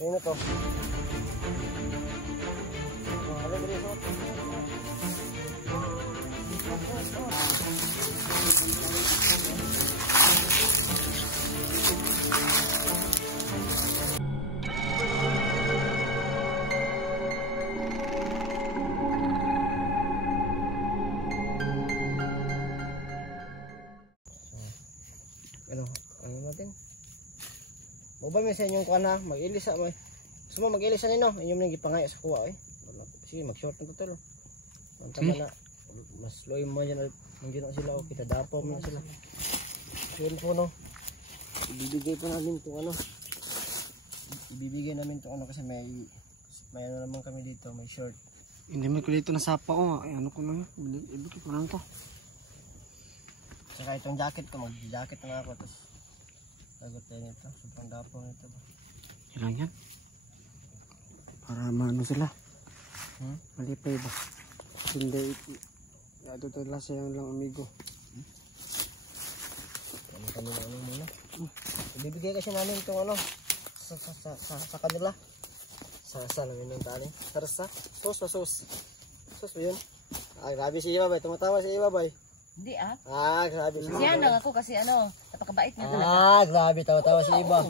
Ayun na to. Ano ba rin? Ano natin? Mobile may sa inyong kuha na, mag-ilisa mo eh. Gusto mo mag-ilisa nino, inyong nang ipangaya sa kuha eh. Sige, mag-short na total. Mantama na, mas loy mo dyan, nandiyan na sila o kita dapaw mo na sila. Yun po no, ibibigay po namin itong ano. Ibibigay namin itong ano kasi may ano naman kami dito, may short. Hindi mo ko dito nasapa ko, ay ano ko na yun, ibigay ko lang to. Saka itong jacket ko, mag-jacket na ako, tapos lagot tayo nito, sobrang dapaw nito ba? Ilang yan? Para maano sila. Malipay ba? Hindi, natutula sayang lang amigo. Kami na ano muna. Ibibigay kasi namin itong ano, sa kanila. Sa namin ng tali. Sarasa, sus ba yun? Ah, grabe si Iba bay, tumatawa si Iba bay. Hindi ah. Ah, grabe si Iba. Siya lang ako kasi ano, napakabait niya talaga. Ah, grabe, tawa-tawa si Iba.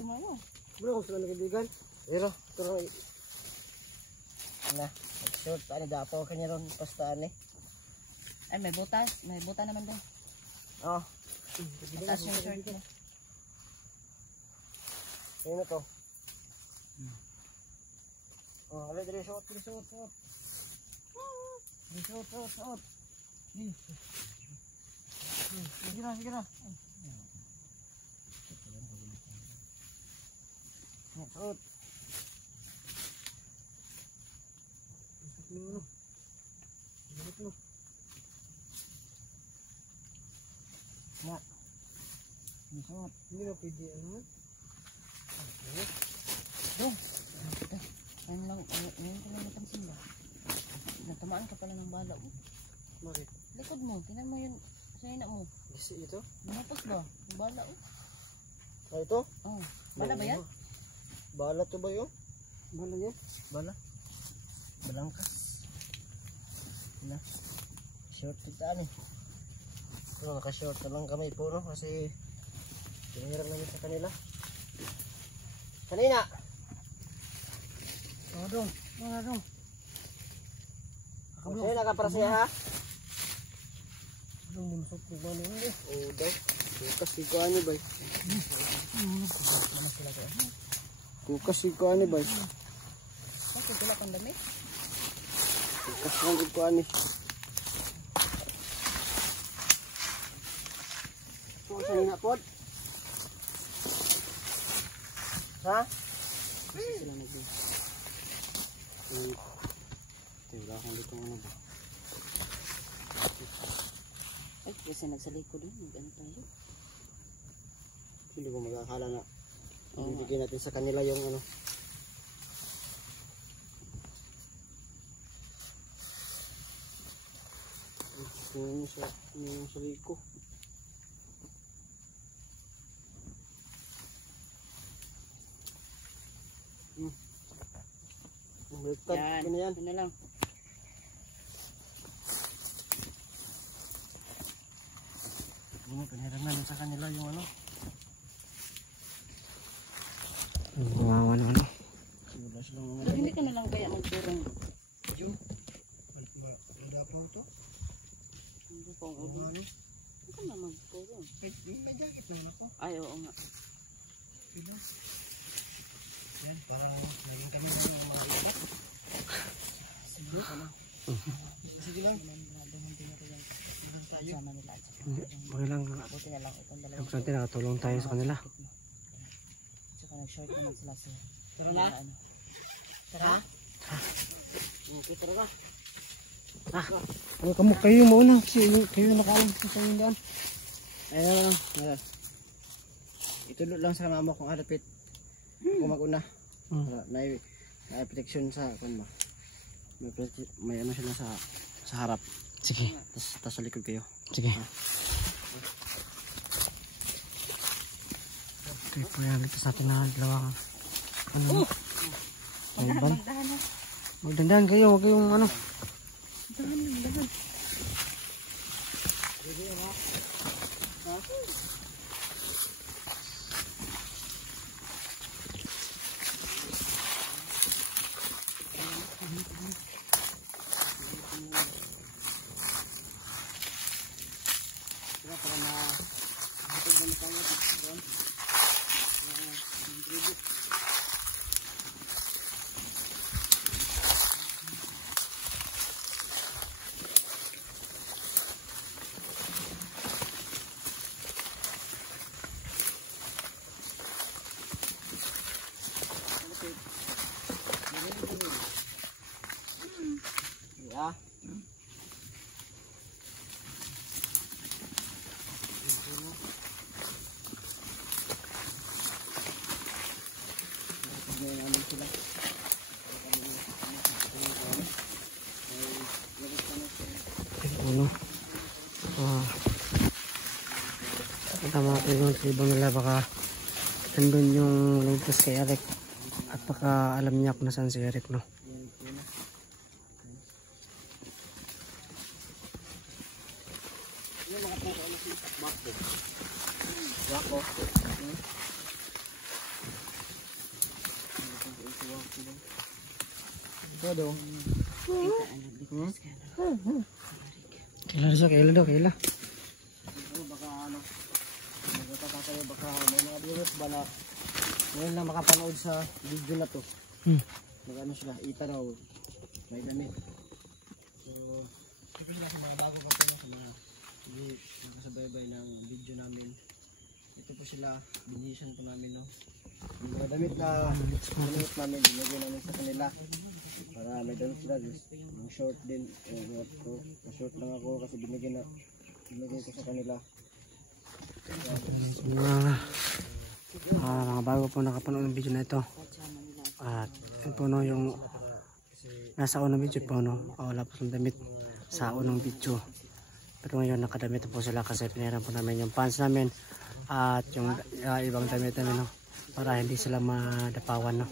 Tumawa. Wala ko sila nagbigan. Pero na, short ani dapaw kanya ron pastaan eh. Ay, may butas naman doon. Oh. Taas yung shirt mo. Ayun na to. Oh, alay dire short. Short. Sige na. Short. Na. Short. Hindi na pwede ano? Dong. Ayun lang napansin ba? Natamaan ka pala ng bala mo. Bakit? Likod mo, tingnan mo yun sa ina mo. Ito? Lumapos ba? Yung bala oh. Ah, ito? Oh. Bala ba yan? Bala to ba yun? Bala yan? Bala? Balangkas. Na. Short kita eh. So, naka-short na lang kami po no kasi pinahirap namin sa kanila. Kanina! Dong. Sa'yo nakapara siya ha? Dong, di masok ko ano yun eh. Oo daw. Kukas ko ano ba? Kukas ko ano ba? Bakit sila kang dami? Kukas ko ano. So, kanina po? Ha? Kasi sila nag-i. Wala akong dito ano ba? Ay, kasi nagsaliko doon. Mag-ano tayo? Hindi ko mag-akala na ibibigay natin sa kanila yung ano. Yung sa liko. Yan, ito na lang. Pinahirap namin sa kanila yung ano. Wawa na ano. Wala silang mga Pero hindi ka na lang kaya magturong. wala pa ito. Hindi pa ang ulo. Hindi ka na magturong. May jacket naman ako. Ay, oo nga. Yan, para naging kami ng mga jacket. Sige, ano? Sige lang. Sama nila. Okay lang. Buti na lang itong dalawa. Importante nakatulong tayo sa kanila. Saka nag-short naman sila sa... Tara na? Tara? Okay, tara na. Kayo muna kasi kayo nakaalam sa inyo daan. Ayun na. Itulot lang sa mama kong alapit. Kung mag-una. May protection sa kung ba. May ano sila sa harap. Sige. Tapos sa likod kayo. Sige. Okay po yan. Ito sa atin na dalawa. Ano? Taiban. Magdahan na. Magdandahan kayo, huwag kayong ano. Dahan lang, dahan. Ya. Ano? Tama kayo sa ibang nila, baka nandun yung ligtas kay Eric at baka alam niya kung nasaan si Eric, no? Todo. Kaila siya, kaila daw, kaila. Baka ano, magtataka kayo, baka may mga viewers ba na ngayon lang makapanood sa video na to. Mag-ano sila, ita raw, may damit. So, ito sila sa mga bago pa po sa mga nakasabay-bay ng video namin. Ito po sila, binihisan po namin, no. Yung mga damit na damit namin, binigay namin sa kanila. Para may damit sila, yung short din. Na-short lang ako kasi binigay ko sa kanila. Mga bago po nakapanood ng video na ito. At yun po, no, yung nasa unang video po, no, wala po sa damit sa unang video. Pero ngayon nakadamit po sila kasi pinahiram po namin yung pants namin at yung ibang damit namin, no, para hindi sila madapawan, no.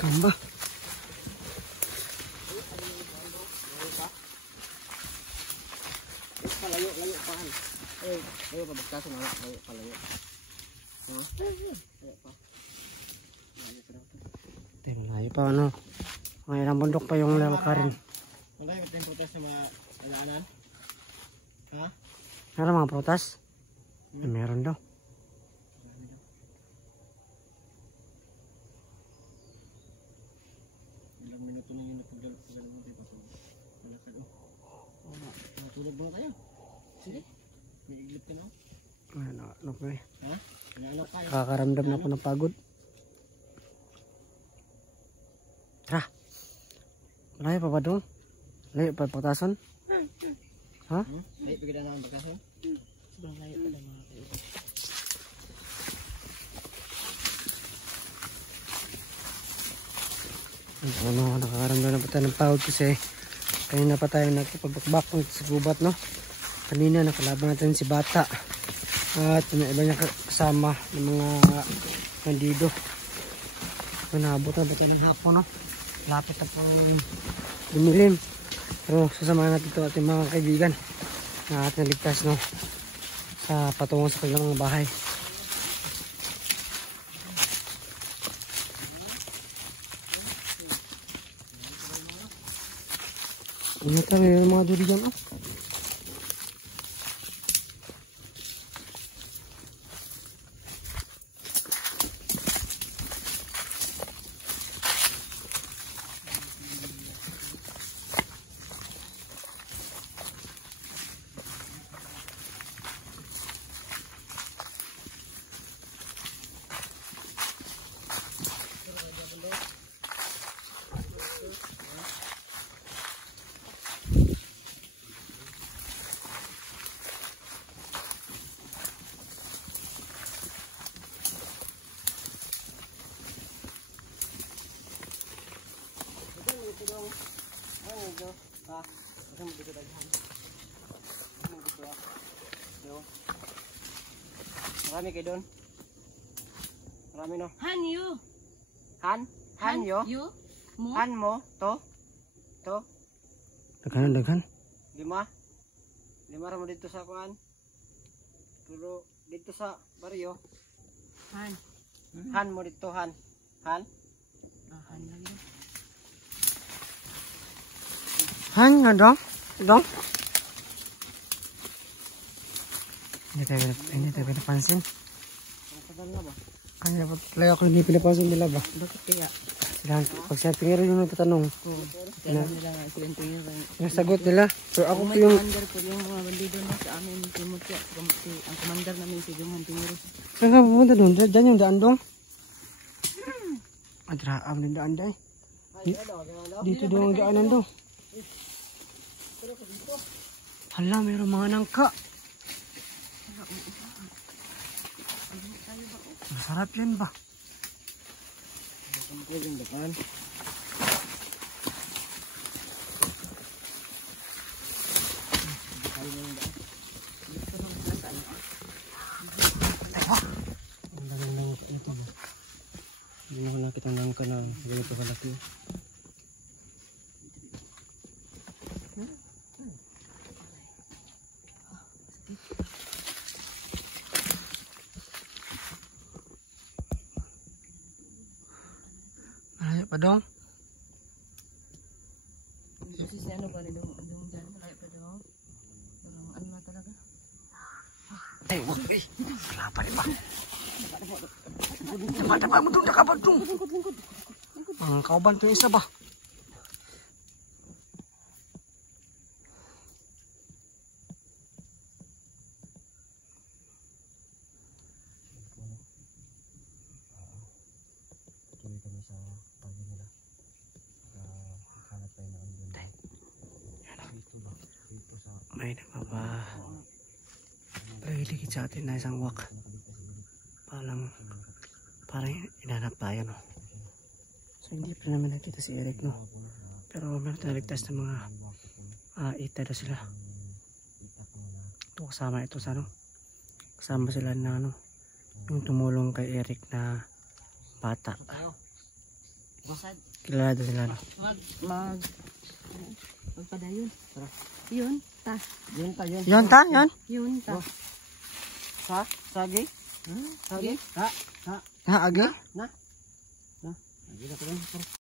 Kamba. Layo pa. Layo pa bagtas na layo pa. Layo pa. Layo pa, ano. Mga ilang bundok pa yung lalakarin. Wala yung tempo sa mga alaanan. Ha? Meron mga prutas? Meron daw. Ilang minuto na yun pagdala mo tayo pa. Malakad matulog mo kayo. Sige. May iglip ka na. Ano ko eh. Ha? Ano kayo? Nakakaramdam na ako ng pagod. Tara. Layo pa ba doon? Layo pa pagtasan? Ha? Layo pa kita naman pagtasan? Sobrang layo pa lang mga kayo. Ano, nakakaramdam na pa tayo ng pagod kasi kanina pa tayo nagpapagbakbak sa gubat, no? Kanina nakalaban natin si Bata at may iba niya kasama ng mga bandido. Manabot na ba tayo ng hapon, no? Lapit na po dumilim. Pero sasamahan natin ito ating mga kaibigan na ating naligtas, no? Sa patungo sa kanilang mga bahay. Ano tayo, may mga duri dyan, oh. dito. Ha? Ito mo dito daghan. Ito mo dito. Yo. Marami kayo doon. Marami no. Han you. Han? Han yo? You. Mo. Han mo? To? To? Daghan. 5? 5 ra mo dito sa kuan. Pero dito sa baryo. Han. Han mo dito, han. Han? Han lang yun. Han nga dong. Dong. Hindi tayo pinapansin. Ang tagal na ba? Kaya talaga ako hindi pinapansin nila ba? Bakit kaya? Sila, pag siya tingero yung nagtatanong, Kaya nila nga silang tingin. nasagot nila. Pero ako Ako po may yung, commander ko yung mga bandido na sa amin. Ang commander namin si Junghan Tingiro. saan ka pupunta doon? Diyan yung daan dong. Adraam ng daan dahil. Dito doon ang daanan dong. Hala, mayroong mga nangka. Masarap yan ba? Ang pwedeng dakan. Ang dami ng ito ba? Hindi na ko nakita ng nangka na ganito kalaki. Malayo pa dong? Kasi si ano ba rin yung dyan. Malayo pa daw. Parang ano na talaga. Ay, wag eh. Wala pa rin ba? Tama mo doon, nakabag doon. Ang kauban to yung isa ba? Tuloy kami sa pagi nila. Hanap tayo na andun. Dito ba? Dito sa... May nababa. Pahiligid sa atin na isang wak. Parang inanap tayo, no? So, hindi pa naman nakita si Eric, no? Pero meron tayo ligtas ng mga ita na sila. Ito kasama ito sa, ano? Kasama sila na, ano? Yung tumulong kay Eric na bata. Basad. Kilala doon sila, no? Magpadayon. Yun, ta. Yun ta, yun. Yun, ta? Yun? Yun, ta. Sa? Sagi? Sagi? Ha? Ha, agi? Na? Lagi na ko lang.